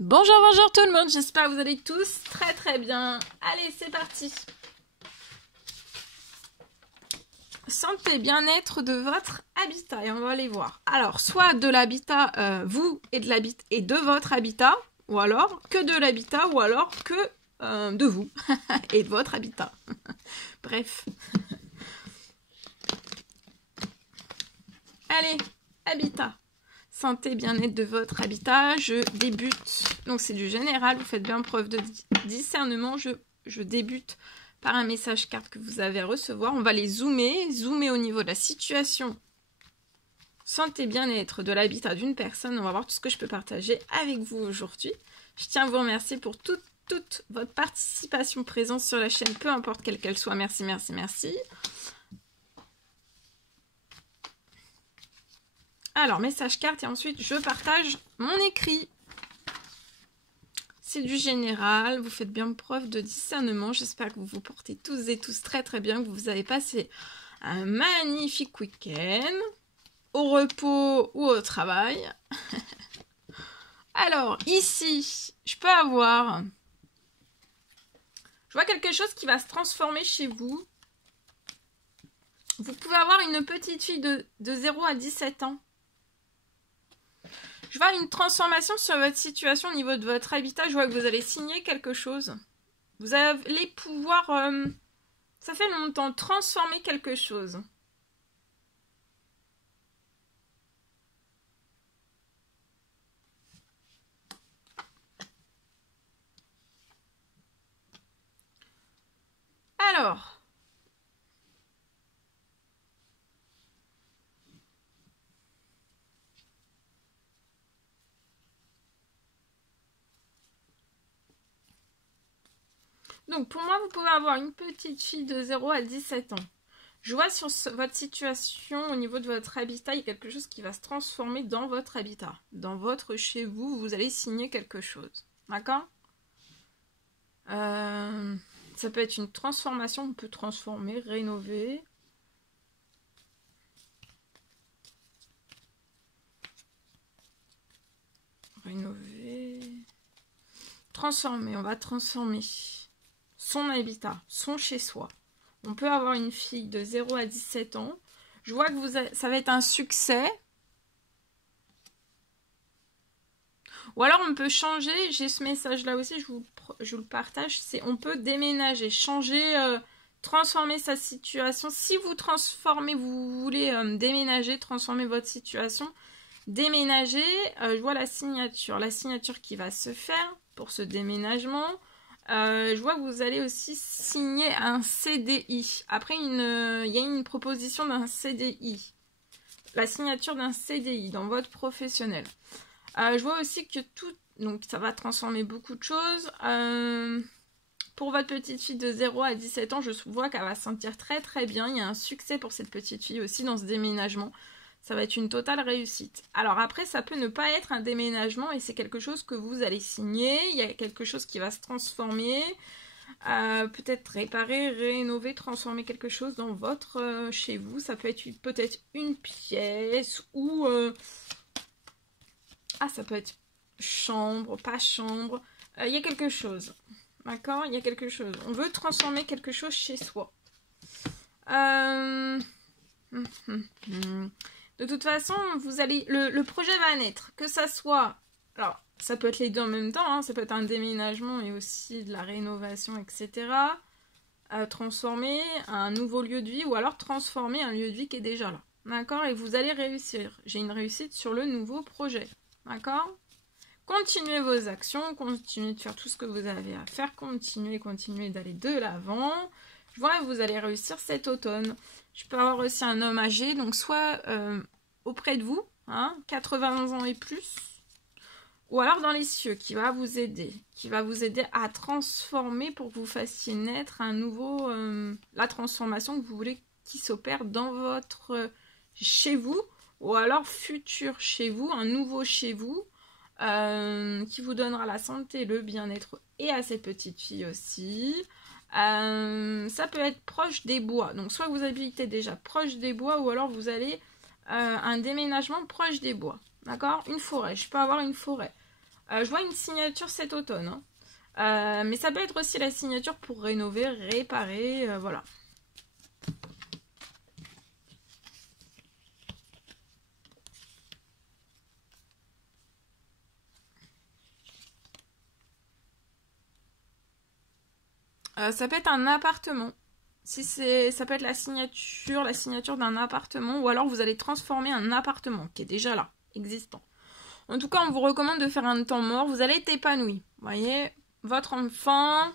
Bonjour, bonjour tout le monde, j'espère que vous allez tous très très bien. Allez, c'est parti. Santé et bien-être de votre habitat, et on va aller voir. Alors, soit de l'habitat, vous et de votre habitat, ou alors que de l'habitat, ou alors que de vous et de votre habitat. Bref. Allez, habitat. Santé, bien-être de votre habitat, je débute. Donc c'est du général, vous faites bien preuve de discernement. Je débute par un message carte que vous avez à recevoir. On va les zoomer au niveau de la situation. Santé, bien-être de l'habitat d'une personne. On va voir tout ce que je peux partager avec vous aujourd'hui. Je tiens à vous remercier pour toute votre participation, présence sur la chaîne, peu importe quelle qu'elle soit. Merci, merci, merci. Alors, message carte et ensuite je partage mon écrit. C'est du général, vous faites bien preuve de discernement. J'espère que vous vous portez tous et tous très très bien, que vous avez passé un magnifique week-end, au repos ou au travail. Alors, ici, je vois quelque chose qui va se transformer chez vous. Vous pouvez avoir une petite fille de 0 à 17 ans. Je vois une transformation sur votre situation au niveau de votre habitat. Je vois que vous allez signer quelque chose. Vous allez pouvoir, ça fait longtemps, transformer quelque chose. Alors... Donc, pour moi, vous pouvez avoir une petite fille de 0 à 17 ans. Je vois sur votre situation, au niveau de votre habitat, il y a quelque chose qui va se transformer dans votre habitat. Dans votre chez vous, vous allez signer quelque chose. D'accord ? Ça peut être une transformation, on peut transformer, rénover. Rénover. Transformer, on va transformer son habitat, son chez-soi. On peut avoir une fille de 0 à 17 ans. Je vois que ça va être un succès. Ou alors on peut changer, j'ai ce message-là aussi, je vous le partage, c'est on peut déménager, changer, transformer sa situation. Si vous transformez, vous voulez déménager, transformer votre situation, déménager, je vois la signature qui va se faire pour ce déménagement. Je vois que vous allez aussi signer un CDI. Après, il y a une proposition d'un CDI. La signature d'un CDI dans votre professionnel. Je vois aussi que donc ça va transformer beaucoup de choses. Pour votre petite fille de 0 à 17 ans, je vois qu'elle va se sentir très très bien. Il y a un succès pour cette petite fille aussi dans ce déménagement. Ça va être une totale réussite. Alors après, ça peut ne pas être un déménagement et c'est quelque chose que vous allez signer. Il y a quelque chose qui va se transformer. Peut-être réparer, rénover, transformer quelque chose dans votre chez vous. Ça peut être peut-être une pièce ou... ça peut être chambre, pas chambre. Il y a quelque chose. D'accord ? Il y a quelque chose. On veut transformer quelque chose chez soi. De toute façon, vous allez le projet va naître. Que ça soit... Alors, ça peut être les deux en même temps. Hein, ça peut être un déménagement et aussi de la rénovation, etc. Transformer un nouveau lieu de vie ou alors transformer un lieu de vie qui est déjà là. D'accord ? Et vous allez réussir. J'ai une réussite sur le nouveau projet. D'accord ? Continuez vos actions, continuez de faire tout ce que vous avez à faire, continuez d'aller de l'avant. Je vois que vous allez réussir cet automne. Je peux avoir aussi un homme âgé, donc soit auprès de vous, 80 ans et plus, ou alors dans les cieux, qui va vous aider à transformer pour que vous fassiez naître un nouveau, la transformation que vous voulez qui s'opère dans votre chez vous, ou alors futur chez vous, un nouveau chez vous, qui vous donnera la santé, le bien-être et à ces petites filles aussi. Ça peut être proche des bois, donc soit vous habitez déjà proche des bois ou alors vous allez un déménagement proche des bois, d'accord ? Une forêt, je peux avoir une forêt. Je vois une signature cet automne. Hein. Mais ça peut être aussi la signature pour rénover, réparer, voilà. Ça peut être un appartement. Si c'est, ça peut être la signature d'un appartement, ou alors vous allez transformer un appartement qui est déjà là, existant. En tout cas, on vous recommande de faire un temps mort. Vous allez être épanoui. Vous voyez, votre enfant,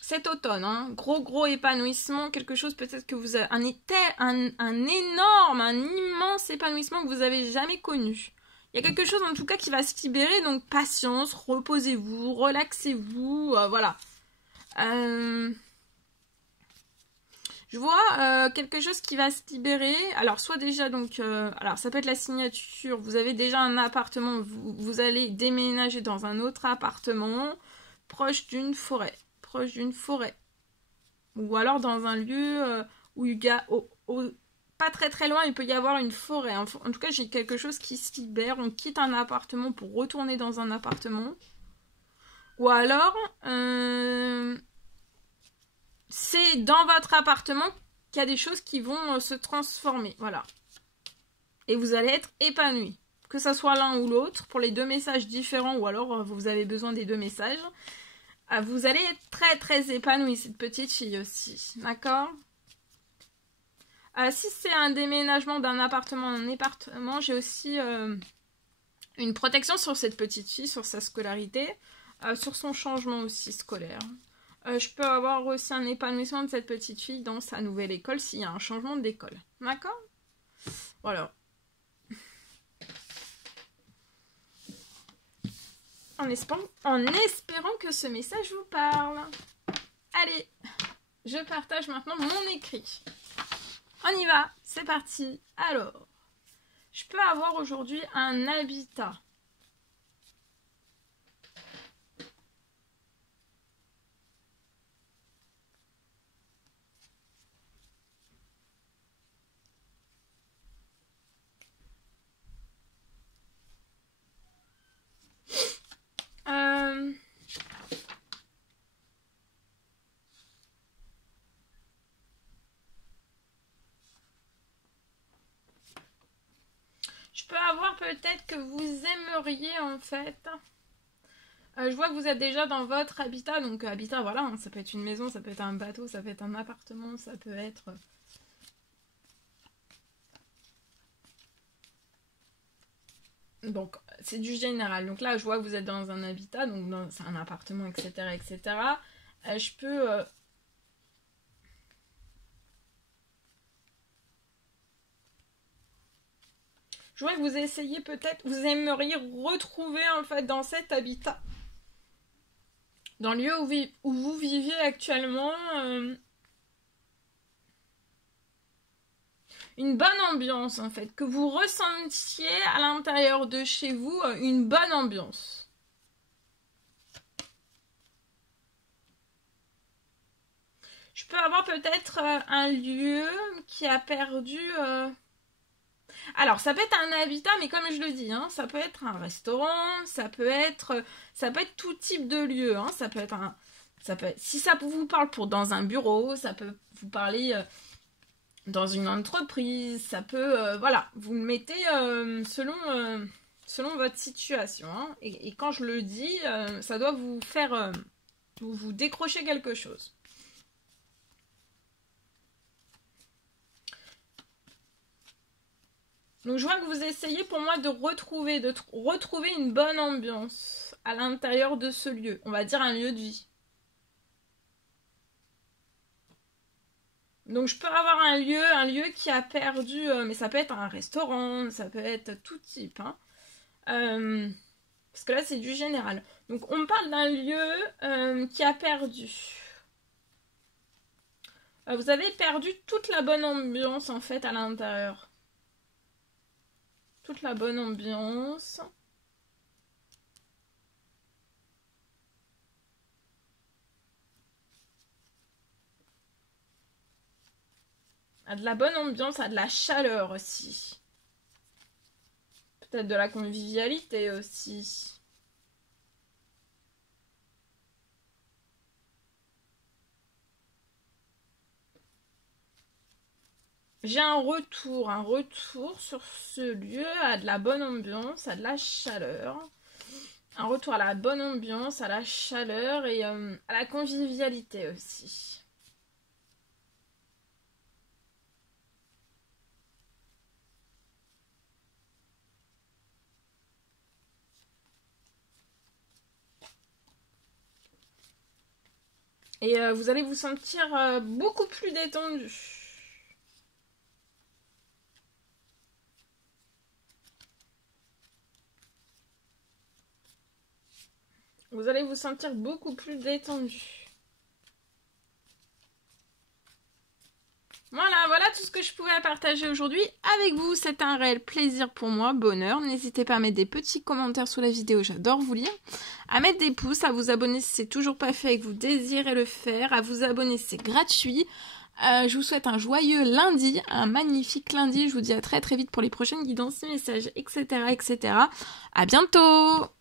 cet automne, hein, gros épanouissement, quelque chose peut-être que vous avez, un énorme, un immense épanouissement que vous avez jamais connu. Il y a quelque chose en tout cas qui va se libérer, donc patience, reposez-vous, relaxez-vous, voilà. Je vois quelque chose qui va se libérer. Alors, soit déjà, donc, alors ça peut être la signature. Vous avez déjà un appartement, vous allez déménager dans un autre appartement proche d'une forêt. Proche d'une forêt. Ou alors dans un lieu où il y a, pas très loin, il peut y avoir une forêt. En tout cas, j'ai quelque chose qui se libère. On quitte un appartement pour retourner dans un appartement. Ou alors, c'est dans votre appartement qu'il y a des choses qui vont se transformer. Voilà. Et vous allez être épanoui. Que ça soit l'un ou l'autre, pour les deux messages différents, ou alors vous avez besoin des deux messages, vous allez être très épanoui, cette petite fille aussi. D'accord ? Si c'est un déménagement d'un appartement en appartement, j'ai aussi une protection sur cette petite fille, sur sa scolarité, sur son changement aussi scolaire. Je peux avoir aussi un épanouissement de cette petite fille dans sa nouvelle école s'il y a un changement d'école. D'accord ? Voilà. En espérant que ce message vous parle. Allez, je partage maintenant mon écrit. On y va, c'est parti. Alors, je peux avoir aujourd'hui un habitat. Je peux avoir peut-être que vous aimeriez en fait. Je vois que vous êtes déjà dans votre habitat, donc habitat, voilà, hein, ça peut être une maison, ça peut être un bateau, ça peut être un appartement, ça peut être... Donc, c'est du général. Donc là, je vois que vous êtes dans un habitat, donc c'est un appartement, etc., etc. Je peux... Je vois que vous essayez peut-être... Vous aimeriez retrouver, en fait, dans cet habitat, dans le lieu où vous viviez actuellement... une bonne ambiance en fait, que vous ressentiez à l'intérieur de chez vous une bonne ambiance. Je peux avoir peut-être un lieu qui a perdu... Alors, ça peut être un habitat, mais comme je le dis, hein, ça peut être un restaurant, ça peut être tout type de lieu. Hein, ça peut être un... si ça vous parle dans un bureau, ça peut vous parler... dans une entreprise, ça peut... voilà, vous le mettez selon votre situation. Hein, et quand je le dis, ça doit vous faire... vous décrocher quelque chose. Donc je vois que vous essayez pour moi de retrouver une bonne ambiance à l'intérieur de ce lieu. On va dire un lieu de vie. Donc je peux avoir un lieu qui a perdu, mais ça peut être un restaurant, ça peut être tout type. Hein. Parce que là c'est du général. Donc on me parle d'un lieu qui a perdu. Vous avez perdu toute la bonne ambiance en fait à l'intérieur. Toute la bonne ambiance. À de la bonne ambiance, à de la chaleur aussi. Peut-être de la convivialité aussi. J'ai un retour sur ce lieu à de la bonne ambiance, à de la chaleur. Un retour à la bonne ambiance, à la chaleur et à la convivialité aussi. Et vous allez vous sentir beaucoup plus détendu. Vous allez vous sentir beaucoup plus détendu. Voilà tout ce que je pouvais partager aujourd'hui avec vous. C'était un réel plaisir pour moi, bonheur. N'hésitez pas à mettre des petits commentaires sous la vidéo, j'adore vous lire. À mettre des pouces, à vous abonner si c'est toujours pas fait et que vous désirez le faire. À vous abonner, c'est gratuit. Je vous souhaite un joyeux lundi, un magnifique lundi. Je vous dis à très très vite pour les prochaines guidances, messages, etc. etc. À bientôt!